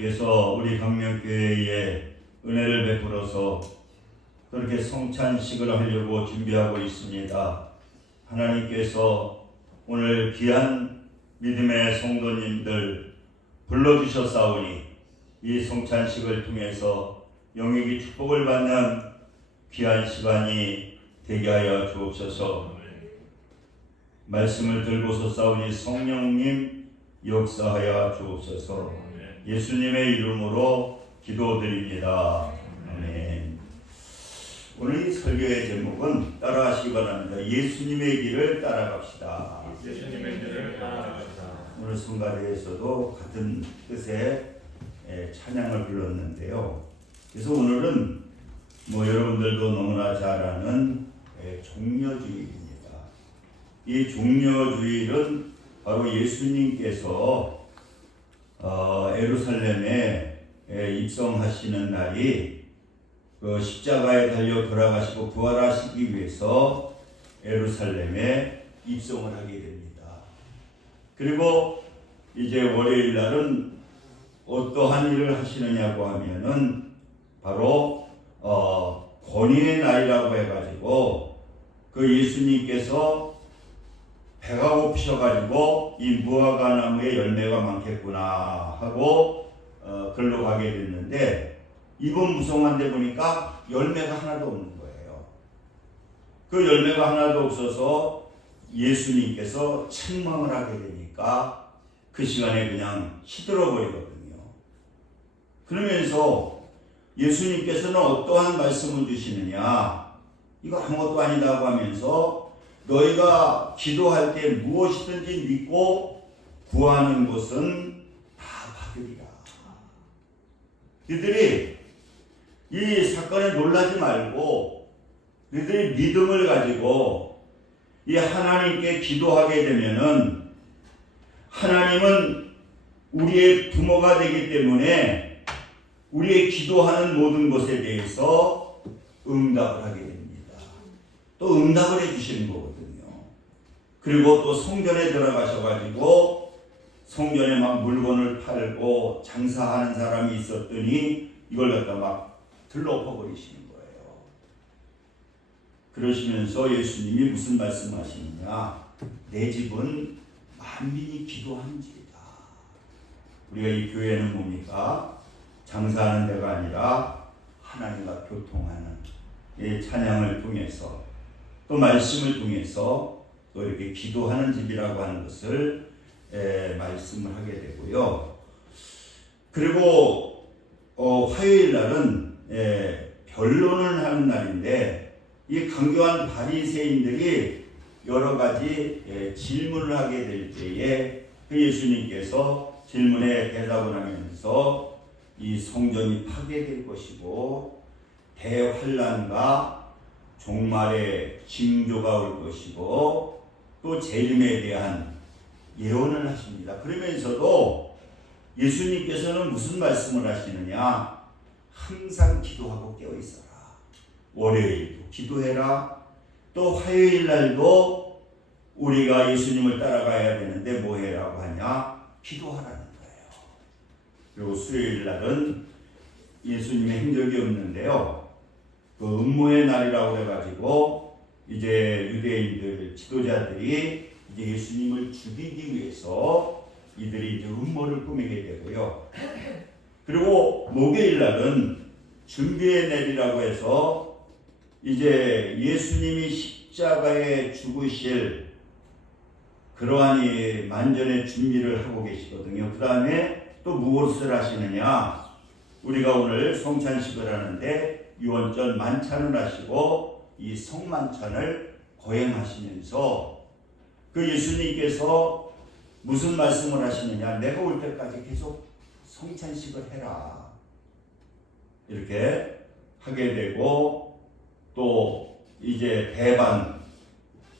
하나님께서 우리 강명교회에 은혜를 베풀어서 그렇게 성찬식을 하려고 준비하고 있습니다. 하나님께서 오늘 귀한 믿음의 성도님들 불러주셨사오니 이 성찬식을 통해서 영육이 축복을 받는 귀한 시간이 되게 하여 주옵소서. 말씀을 들고서 싸우니 성령님 역사하여 주옵소서. 예수님의 이름으로 기도드립니다. 아멘. 오늘 이 설교의 제목은 따라하시기 바랍니다. 예수님의 길을 따라갑시다. 예수님의 길을 따라갑시다. 오늘 성가대에서도 같은 뜻의 찬양을 불렀는데요. 그래서 오늘은 여러분들도 너무나 잘 아는 종려주일입니다. 이 종려주일은 바로 예수님께서 예루살렘에 입성하시는 날이 십자가에 달려 돌아가시고 부활하시기 위해서 예루살렘에 입성을 하게 됩니다. 그리고 이제 월요일 날은 어떠한 일을 하시느냐고 하면은 바로 권위의 날이라고 해가지고 그 예수님께서 배가 고프셔가지고 이 무화과 나무에 열매가 많겠구나 하고 글로 가게 됐는데 이번 무성한데 보니까 열매가 하나도 없는 거예요. 그 열매가 하나도 없어서 예수님께서 책망을 하게 되니까 그 시간에 그냥 시들어 버리거든요. 그러면서 예수님께서는 어떠한 말씀을 주시느냐, 이거 아무것도 아니다고 하면서 너희가 기도할 때 무엇이든지 믿고 구하는 것은 다 받으리라. 너희들이 이 사건에 놀라지 말고 너희들이 믿음을 가지고 이 하나님께 기도하게 되면은 하나님은 우리의 부모가 되기 때문에 우리의 기도하는 모든 것에 대해서 응답을 하게 됩니다. 또 응답을 해주시는 거거든요. 그리고 또 성전에 들어가셔가지고 성전에 막 물건을 팔고 장사하는 사람이 있었더니 이걸 갖다 막 들러엎어 버리시는 거예요. 그러시면서 예수님이 무슨 말씀하시느냐, 내 집은 만민이 기도하는 집이다. 우리가 이 교회는 뭡니까? 장사하는 데가 아니라 하나님과 교통하는 이 찬양을 통해서 또 말씀을 통해서 또 이렇게 기도하는 집이라고 하는 것을 말씀을 하게 되고요. 그리고 화요일 날은 변론을 하는 날인데 이 강교한 바리새인들이 여러 가지 질문을 하게 될 때에 그 예수님께서 질문에 대답을 하면서 이 성전이 파괴될 것이고 대환란과 종말의 징조가 올 것이고 또 재림에 대한 예언을 하십니다. 그러면서도 예수님께서는 무슨 말씀을 하시느냐, 항상 기도하고 깨어있어라. 월요일도 기도해라. 또 화요일 날도 우리가 예수님을 따라가야 되는데 뭐 해라고 하냐, 기도하라는 거예요. 그리고 수요일 날은 예수님의 행적이 없는데요, 그 음모의 날이라고 해가지고 이제 유대인들 지도자들이 이제 예수님을 죽이기 위해서 이들이 이제 음모를 꾸미게 되고요. 그리고 목요일 날은 준비의 날이라고 해서 이제 예수님이 십자가에 죽으실 그러한 이 만전의 준비를 하고 계시거든요. 그 다음에 또 무엇을 하시느냐, 우리가 오늘 성찬식을 하는데 유언전 만찬을 하시고 이 성만찬을 거행하시면서 그 예수님께서 무슨 말씀을 하시느냐, 내가 올 때까지 계속 성찬식을 해라. 이렇게 하게 되고 또 이제 배반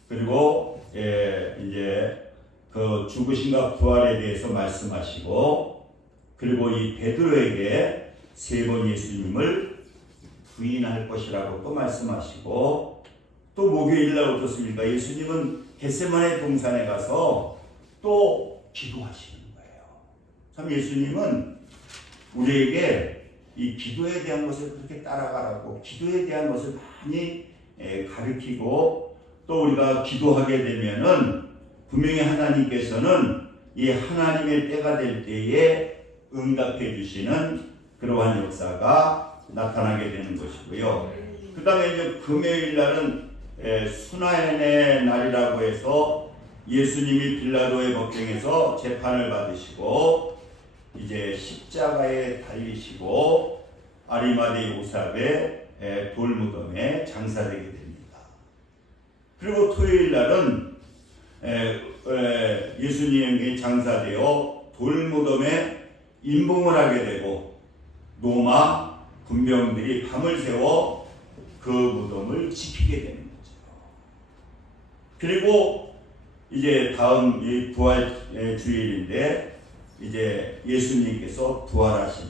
그리고 이제 그 죽으심과 부활에 대해서 말씀하시고 그리고 이 베드로에게 3번 예수님을 부인할 것이라고 또 말씀하시고 또 목요일날 어떻습니까? 예수님은 겟세마네 동산에 가서 또 기도하시는 거예요. 참 예수님은 우리에게 이 기도에 대한 것을 그렇게 따라가라고 기도에 대한 것을 많이 가르치고 또 우리가 기도하게 되면은 분명히 하나님께서는 이 하나님의 때가 될 때에 응답해 주시는 그러한 역사가 나타나게 되는 것이고요. 그 다음에 이제 금요일 날은 순환의 날이라고 해서 예수님이 빌라도의 법정에서 재판을 받으시고 이제 십자가에 달리시고 아리마대 요셉의 돌무덤에 장사되게 됩니다. 그리고 토요일 날은 예수님이 장사되어 돌무덤에 임봉을 하게 되고 로마 군병들이 밤을 새워 그 무덤을 지키게 되는 거죠. 그리고 이제 다음 이 부활 주일인데 이제 예수님께서 부활하신,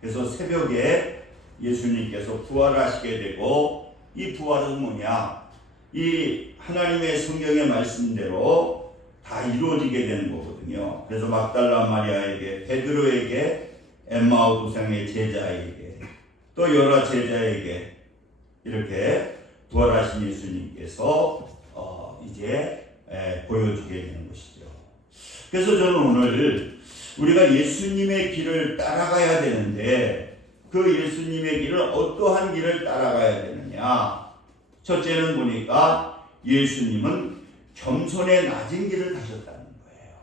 그래서 새벽에 예수님께서 부활하시게 되고, 이 부활은 뭐냐? 이 하나님의 성경의 말씀대로 다 이루어지게 되는 거거든요. 그래서 막달라 마리아에게, 베드로에게, 엠마오 도상의 제자에게, 또 여러 제자에게 이렇게 부활하신 예수님께서 이제 보여주게 되는 것이죠. 그래서 저는 오늘 우리가 예수님의 길을 따라가야 되는데 그 예수님의 길을 어떠한 길을 따라가야 되느냐? 첫째는 보니까 예수님은 겸손의 낮은 길을 가셨다는 거예요.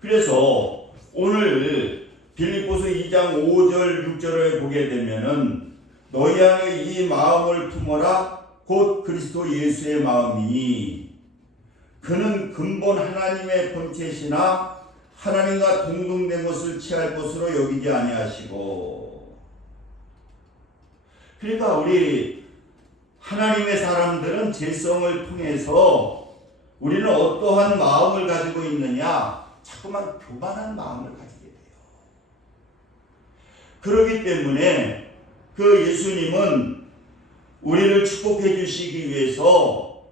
그래서 오늘 빌립보서 2장 5절 6절을 보게 되면은 너희 안에 이 마음을 품어라 곧 그리스도 예수의 마음이니 그는 근본 하나님의 본체시나 하나님과 동등된 것을 취할 것으로 여기지 아니하시고. 그러니까 우리 하나님의 사람들은 죄성을 통해서 우리는 어떠한 마음을 가지고 있느냐? 자꾸만 교만한 마음을 가지게 돼요. 그렇기 때문에 그 예수님은 우리를 축복해 주시기 위해서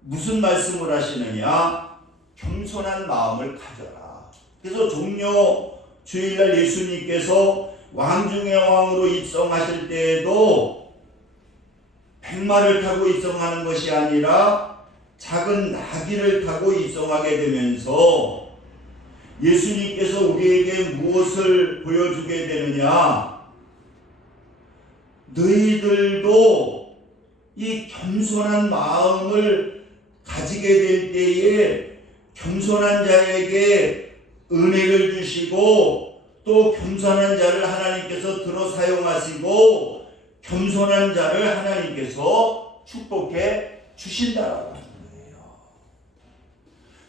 무슨 말씀을 하시느냐? 겸손한 마음을 가져라. 그래서 종려 주일날 예수님께서 왕 중의 왕으로 입성하실 때에도 백마를 타고 입성하는 것이 아니라 작은 나귀를 타고 입성하게 되면서 예수님께서 우리에게 무엇을 보여주게 되느냐? 너희들도 이 겸손한 마음을 가지게 될 때에 겸손한 자에게 은혜를 주시고 또 겸손한 자를 하나님께서 들어 사용하시고 겸손한 자를 하나님께서 축복해 주신다라고 하는 거예요.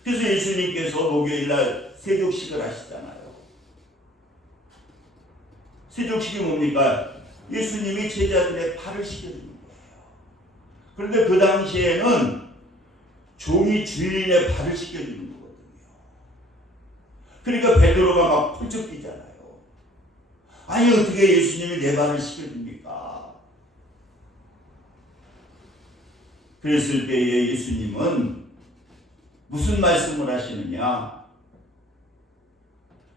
그래서 예수님께서 목요일날 세족식을 하시잖아요. 세족식이 뭡니까? 예수님이 제자들의 팔을 씻겨주는 거예요. 그런데 그 당시에는 종이 주인의 발을 씻겨주는 거거든요. 그러니까 베드로가 막 펄쩍 뛰잖아요. 아니 어떻게 예수님이 내 발을 씻겨줍니까? 그랬을 때에 예수님은 무슨 말씀을 하시느냐?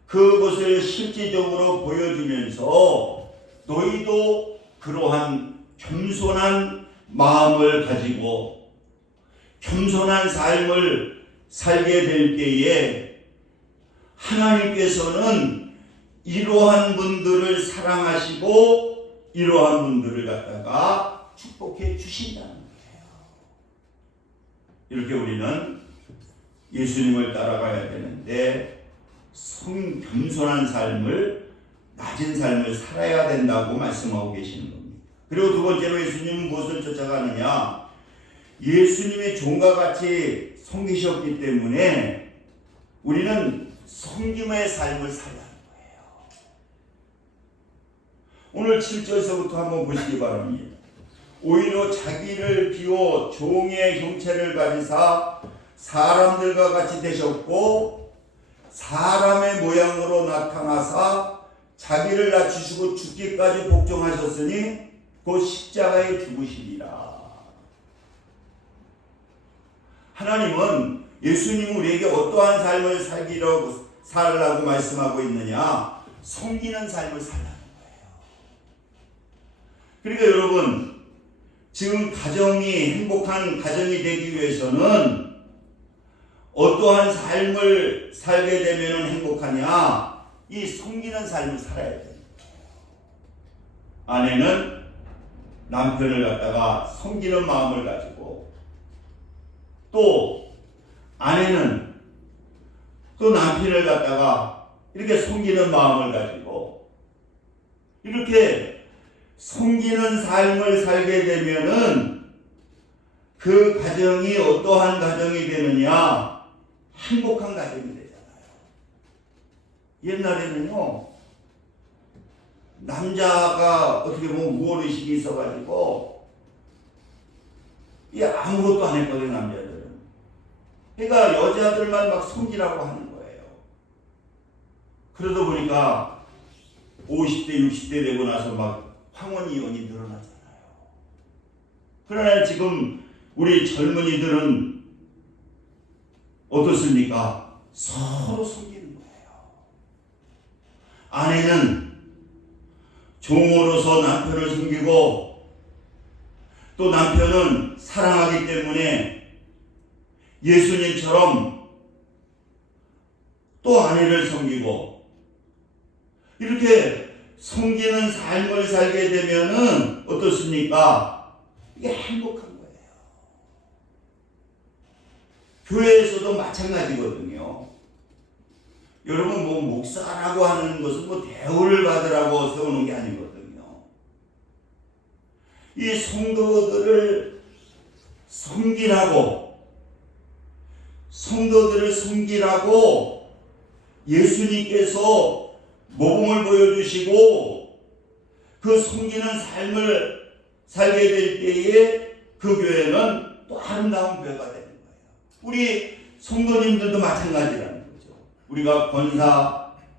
그것을 실질적으로 보여주면서 너희도 그러한 겸손한 마음을 가지고 겸손한 삶을 살게 될 때에 하나님께서는 이러한 분들을 사랑하시고 이러한 분들을 갖다가 축복해 주신다는 거예요. 이렇게 우리는 예수님을 따라가야 되는데 겸손한 삶을, 낮은 삶을 살아야 된다고 말씀하고 계시는 겁니다. 그리고 두 번째로 예수님은 무엇을 쫓아가느냐? 예수님의 종과 같이 섬기셨기 때문에 우리는 섬김의 삶을 살아야 하는 거예요. 오늘 7절서부터 한번 보시기 바랍니다. 오히려 자기를 비워 종의 형체를 가지사 사람들과 같이 되셨고 사람의 모양으로 나타나사 자기를 낮추시고 죽기까지 복종하셨으니 곧 십자가에 죽으시리라. 하나님은 예수님이 우리에게 어떠한 삶을 살라고 말씀하고 있느냐? 섬기는 삶을 살라는 거예요. 그러니까 여러분, 지금 가정이 행복한 가정이 되기 위해서는 어떠한 삶을 살게 되면 행복하냐? 이 섬기는 삶을 살아야 돼요. 아내는 남편을 갖다가 섬기는 마음을 가지고, 또 아내는 또 남편을 갖다가 이렇게 섬기는 마음을 가지고, 이렇게 섬기는 삶을 살게 되면은 그 가정이 어떠한 가정이 되느냐? 행복한 가정이 되잖아요. 옛날에는요, 남자가 어떻게 보면 무어의식이 있어가지고 아무것도 안 했거든요, 남자들은. 그러니까 여자들만 막 섬기라고 하는 거예요. 그러다 보니까 50대, 60대 되고 나서 막 황혼이혼이 늘어나잖아요. 그러나 지금 우리 젊은이들은 어떻습니까? 서로 섬기는 거예요. 아내는 종으로서 남편을 섬기고, 또 남편은 사랑하기 때문에 예수님처럼 또 아내를 섬기고, 이렇게 섬기는 삶을 살게 되면은 어떻습니까? 이게 행복한 거예요. 교회에서도 마찬가지거든요. 여러분, 목사라고 하는 것은 대우를 받으라고 세우는 게 아니거든요. 이 성도들을 섬기라고 예수님께서 모범을 보여주시고, 그 섬기는 삶을 살게 될 때에 그 교회는 또 아름다운 교회가 되는 거예요. 우리 성도님들도 마찬가지라는 거죠. 우리가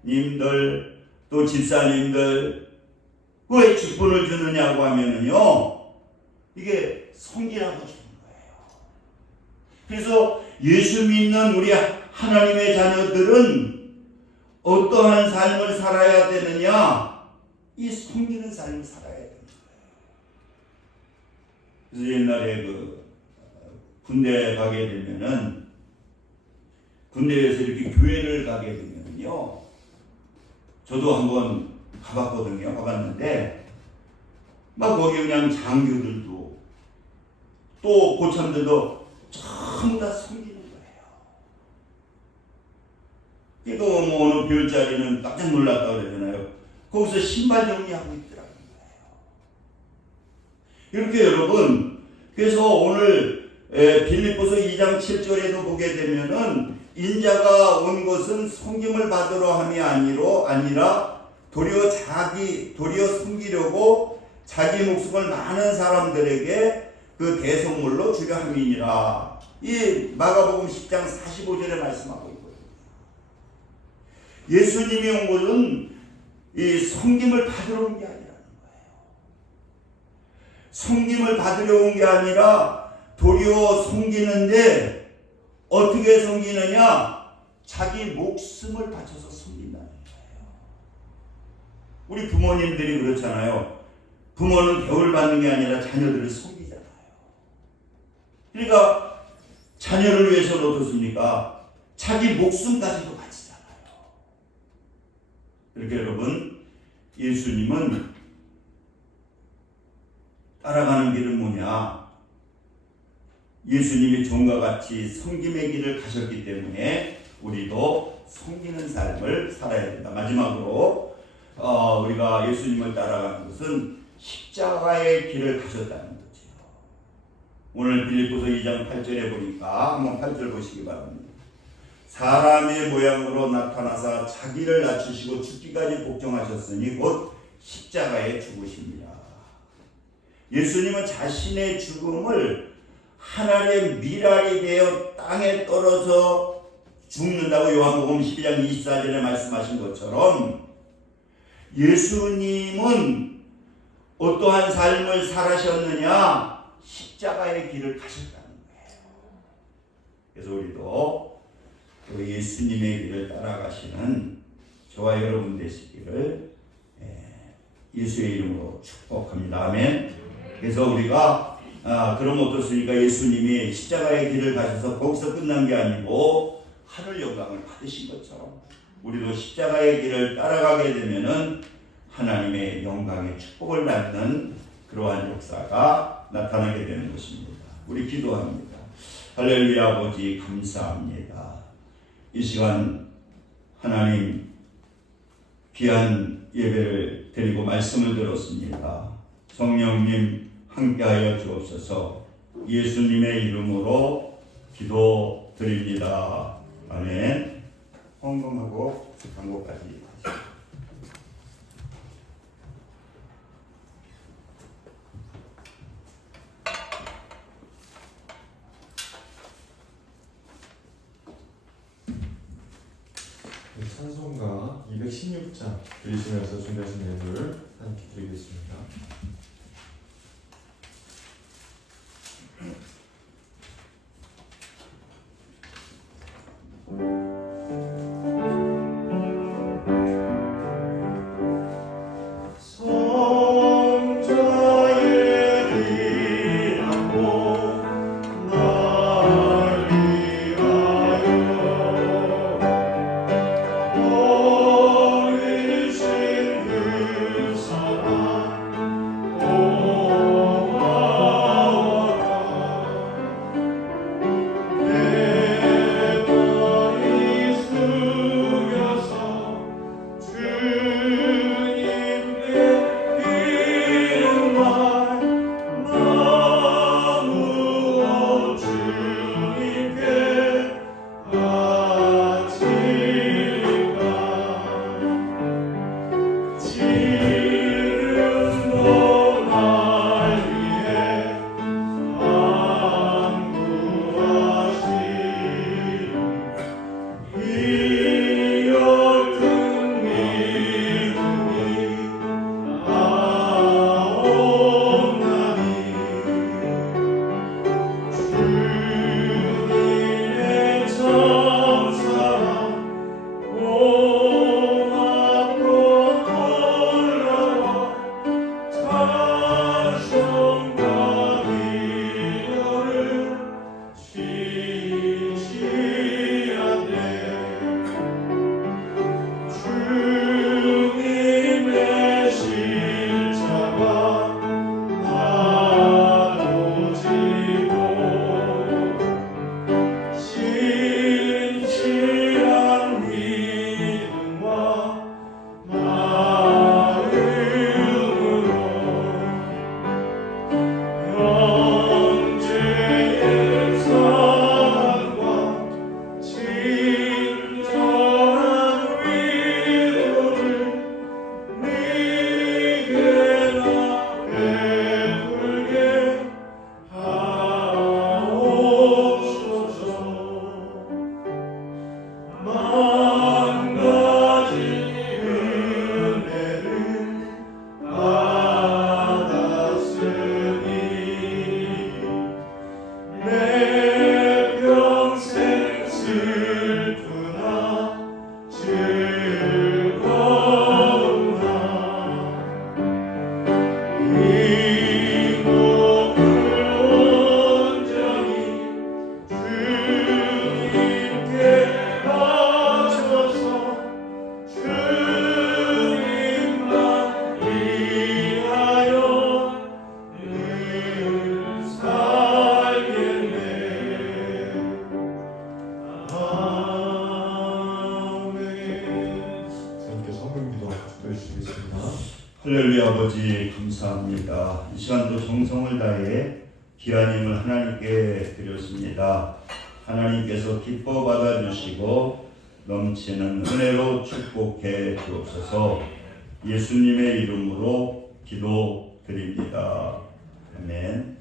권사님들, 또 집사님들, 왜 직분을 주느냐고 하면은요, 이게 섬기라고 주는 거예요. 그래서 예수 믿는 우리 하나님의 자녀들은 어떠한 삶을 살아야 되느냐? 이 섬기는 삶을 살아야 되는 거예요. 그래서 옛날에 군대 가게 되면은, 군대에서 이렇게 교회를 가게 되면요, 저도 한번 가봤는데, 막 거기 그냥 장교들도 또 고참들도 전부 다 섬기는 거예요. 그러니까 어느 별자리는 깜짝 놀랐다고 그러잖아요. 거기서 신발 정리하고 있더라고요. 이렇게 여러분, 그래서 오늘 빌립보서 2장 7절에도 보게 되면은, 인자가 온 것은 섬김을 받으러 함이 아니라 도리어 섬기려고 자기 목숨을 많은 사람들에게 그 대속물로 주려 함이니라. 이 마가복음 10장 45절에 말씀하고 있거든요. 예수님이 온 것은 이 섬김을 받으러 온 게 아니라는 거예요. 섬김을 받으려 온 게 아니라 도리어 섬기는데, 어떻게 섬기느냐? 자기 목숨을 바쳐서 섬긴다는 거예요. 우리 부모님들이 그렇잖아요. 부모는 대우를 받는 게 아니라 자녀들을 섬기잖아요. 그러니까 자녀를 위해서는 어떻습니까? 자기 목숨까지도 바치잖아요. 이렇게 여러분, 예수님은 따라가는 길은 뭐냐? 예수님이 종과 같이 섬김의 길을 가셨기 때문에 우리도 섬기는 삶을 살아야 된다. 마지막으로 우리가 예수님을 따라가는 것은 십자가의 길을 가셨다는 거죠. 오늘 빌립보서 2장 8절에 보니까 한번 8절 보시기 바랍니다. 사람의 모양으로 나타나사 자기를 낮추시고 죽기까지 복종하셨으니 곧 십자가에 죽으십니다. 예수님은 자신의 죽음을 하늘의 밀알이 되어 땅에 떨어져 죽는다고 요한복음 12장 24절에 말씀하신 것처럼, 예수님은 어떠한 삶을 살아셨느냐? 십자가의 길을 가셨다는 거예요. 그래서 우리도 예수님의 길을 따라가시는 저와 여러분 되시기를 예수의 이름으로 축복합니다. 아멘. 그래서 우리가 그럼 어떻습니까? 예수님이 십자가의 길을 가셔서 거기서 끝난 게 아니고 하늘 영광을 받으신 것처럼 우리도 십자가의 길을 따라가게 되면은 하나님의 영광의 축복을 받는 그러한 역사가 나타나게 되는 것입니다. 우리 기도합니다. 할렐루야. 아버지 감사합니다. 이 시간 하나님 귀한 예배를 드리고 말씀을 들었습니다. 성령님 함께하여 주옵소서. 예수님의 이름으로 기도드립니다. 아멘. 헌금하고 광고까지. 찬송가 216장 들으시면서 준비하신 예물을 함께 드리겠습니다. 할렐루야. 아버지 감사합니다. 이 시간도 정성을 다해 귀한 힘을 하나님께 드렸습니다. 하나님께서 기뻐 받아주시고 넘치는 은혜로 축복해 주옵소서. 예수님의 이름으로 기도드립니다. 아멘.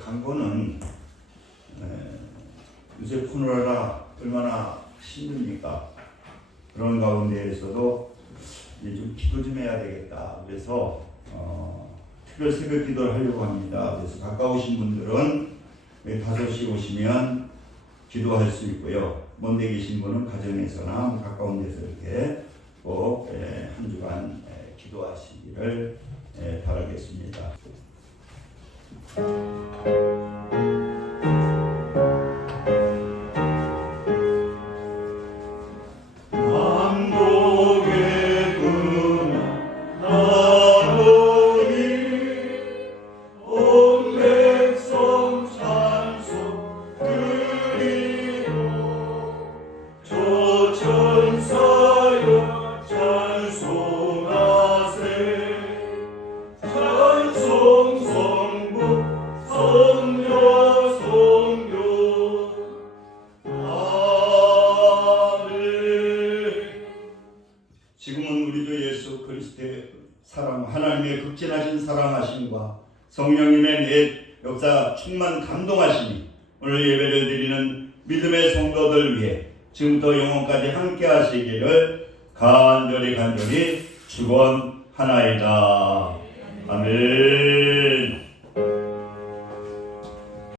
광고는 요새 코로나라 얼마나 힘듭니까? 그런 가운데에서도 이제 좀 기도 좀 해야 되겠다. 그래서 특별 새벽 기도를 하려고 합니다. 그래서 가까우신 분들은 5시 오시면 기도할 수 있고요. 먼데 계신 분은 가정에서나 가까운 데서 이렇게 꼭 한 주간 기도하시기를 바라겠습니다. 지금은 우리도 예수 그리스도의 사랑, 하나님의 극진하신 사랑하심과 성령님의 내 역사 충만 감동하심이 오늘 예배를 드리는 믿음의 성도들 위해 지금부터 영원까지 함께 하시기를 간절히 축원하나이다. 아멘.